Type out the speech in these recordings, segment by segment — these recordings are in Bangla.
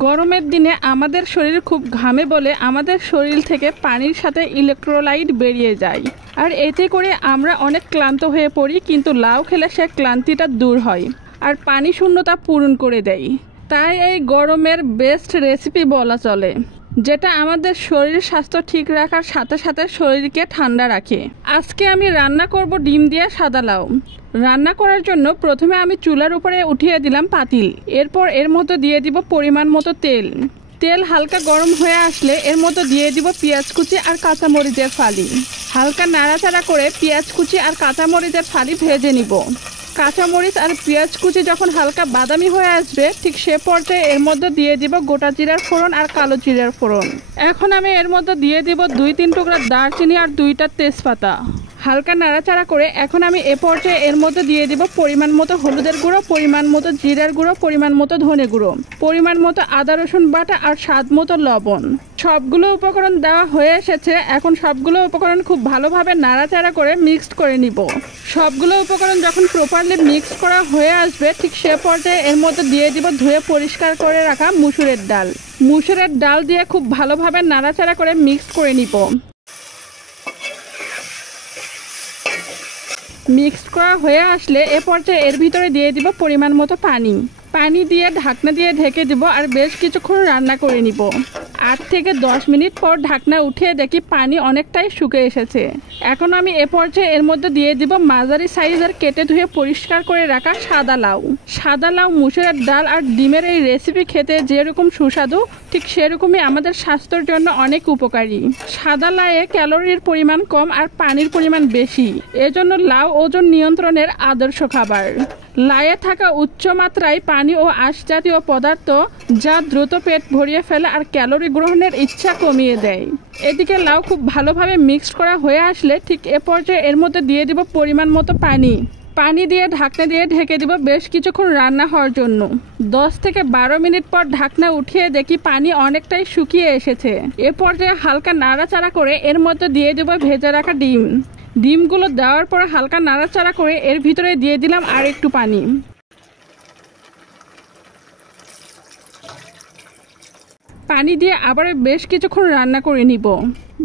গরমের দিনে আমাদের শরীর খুব ঘামে বলে আমাদের শরীর থেকে পানির সাথে ইলেকট্রোলাইট বেরিয়ে যায়, আর এতে করে আমরা অনেক ক্লান্ত হয়ে পড়ি। কিন্তু লাউ খেলে সে ক্লান্তিটা দূর হয় আর পানি শূন্যতা পূরণ করে দেয়। তাই এই গরমের বেস্ট রেসিপি বলা চলে, যেটা আমাদের শরীর স্বাস্থ্য ঠিক রাখার সাথে সাথে শরীরকে ঠান্ডা রাখে। আজকে আমি রান্না করব ডিম দিয়ে সাদা লাউ। রান্না করার জন্য প্রথমে আমি চুলার উপরে উঠিয়ে দিলাম পাতিল। এরপর এর মধ্যে দিয়ে দিব পরিমাণ মতো তেল। তেল হালকা গরম হয়ে আসলে এর মধ্যে দিয়ে দিব পেঁয়াজ কুচি আর কাঁচামরিচের ফালি। হালকা নাড়াচাড়া করে পেঁয়াজ কুচি আর কাঁচামরিচের ফালি ভেজে নিব। কাঁচামরিচ আর পেঁয়াজ কুচি যখন হালকা বাদামি হয়ে আসবে, ঠিক সে পর্যায়ে এর মধ্যে দিয়ে দিব গোটা জিরার ফোড়ন আর কালো জিরার ফোড়ন। এখন আমি এর মধ্যে দিয়ে দিব 2-3 টুকরা দারচিনি আর 2টা তেজপাতা। হালকা নাড়াচাড়া করে এখন আমি এ পর্যায়ে এর মধ্যে দিয়ে দিব পরিমাণ মতো হলুদের গুঁড়ো, পরিমাণ মতো জিরার গুঁড়ো, পরিমাণ মতো ধনে গুঁড়ো, পরিমাণ মতো আদা রসুন বাটা আর স্বাদ মতো লবণ। সবগুলো উপকরণ দেওয়া হয়ে এসেছে। এখন সবগুলো উপকরণ খুব ভালোভাবে নাড়াচাড়া করে মিক্সড করে নিব। সবগুলো উপকরণ যখন প্রপারলি মিক্স করা হয়ে আসবে, ঠিক সে পর্যায়ে এর মধ্যে দিয়ে দিব ধুয়ে পরিষ্কার করে রাখা মুসুরের ডাল। মুসুরের ডাল দিয়ে খুব ভালোভাবে নাড়াচাড়া করে মিক্স করে নিব। মিক্সড করা হয়ে আসলে এ পর্যায়ে এর ভিতরে দিয়ে দিব পরিমাণ মতো পানি। পানি দিয়ে ঢাকনা দিয়ে ঢেকে দিব আর বেশ কিছুক্ষণ রান্না করে নিব। 8 থেকে 10 মিনিট পর ঢাকনা উঠিয়ে দেখি পানি অনেকটাই শুকিয়ে এসেছে। এখন আমি এ পর্যায়ে এর মধ্যে দিয়ে দিব মাঝারি সাইজের কেটে ধুয়ে পরিষ্কার করে রাখা সাদা লাউ। সাদা লাউ, মুসুরের ডাল আর ডিমের এই রেসিপি খেতে যেরকম সুস্বাদু, ঠিক সেরকমই আমাদের স্বাস্থ্যের জন্য অনেক উপকারী। সাদা লাউয়ে ক্যালোরির পরিমাণ কম আর পানির পরিমাণ বেশি, এজন্য লাউ ওজন নিয়ন্ত্রণের আদর্শ খাবার। লাউয়ে থাকা উচ্চ মাত্রায় পানি ও আঁশ জাতীয় পদার্থ, যা দ্রুত পেট ভরিয়ে ফেলে আর ক্যালোরি গ্রহণের ইচ্ছা কমিয়ে দেয়। এদিকে লাউ খুব ভালোভাবে মিক্সড করা হয়ে আসলে ঠিক এ পর্যায়ে এর মধ্যে দিয়ে দিব পরিমাণ মতো পানি। পানি দিয়ে ঢাকনা দিয়ে ঢেকে দিব বেশ কিছুক্ষণ রান্না হওয়ার জন্য। 10 থেকে 12 মিনিট পর ঢাকনা উঠিয়ে দেখি পানি অনেকটাই শুকিয়ে এসেছে। এ পর্যায়ে হালকা নাড়াচাড়া করে এর মধ্যে দিয়ে দেব ভেজে রাখা ডিম। ডিমগুলো দেওয়ার পর হালকা নাড়াচাড়া করে এর ভিতরে দিয়ে দিলাম আর একটু পানি। পানি দিয়ে আবার বেশ কিছুক্ষণ রান্না করে নিব।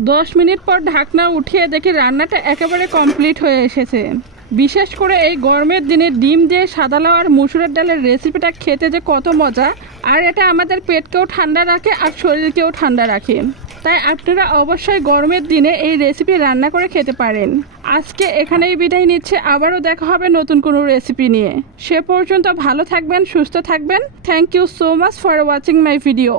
10 মিনিট পর ঢাকনা উঠিয়ে দেখি রান্নাটা একেবারে কমপ্লিট হয়ে এসেছে। বিশেষ করে এই গরমের দিনে ডিম দিয়ে সাদা লাউ আর মুসুরের ডালের রেসিপিটা খেতে যে কত মজা, আর এটা আমাদের পেটকেও ঠান্ডা রাখে আর শরীরকেও ঠান্ডা রাখে। তাই আপনারা অবশ্যই গরমের দিনে এই রেসিপি রান্না করে খেতে পারেন। আজকে এখানেই বিদায় নিচ্ছে, আবারও দেখা হবে নতুন কোনো রেসিপি নিয়ে। সে পর্যন্ত ভালো থাকবেন, সুস্থ থাকবেন। Thank you so much for watching my video.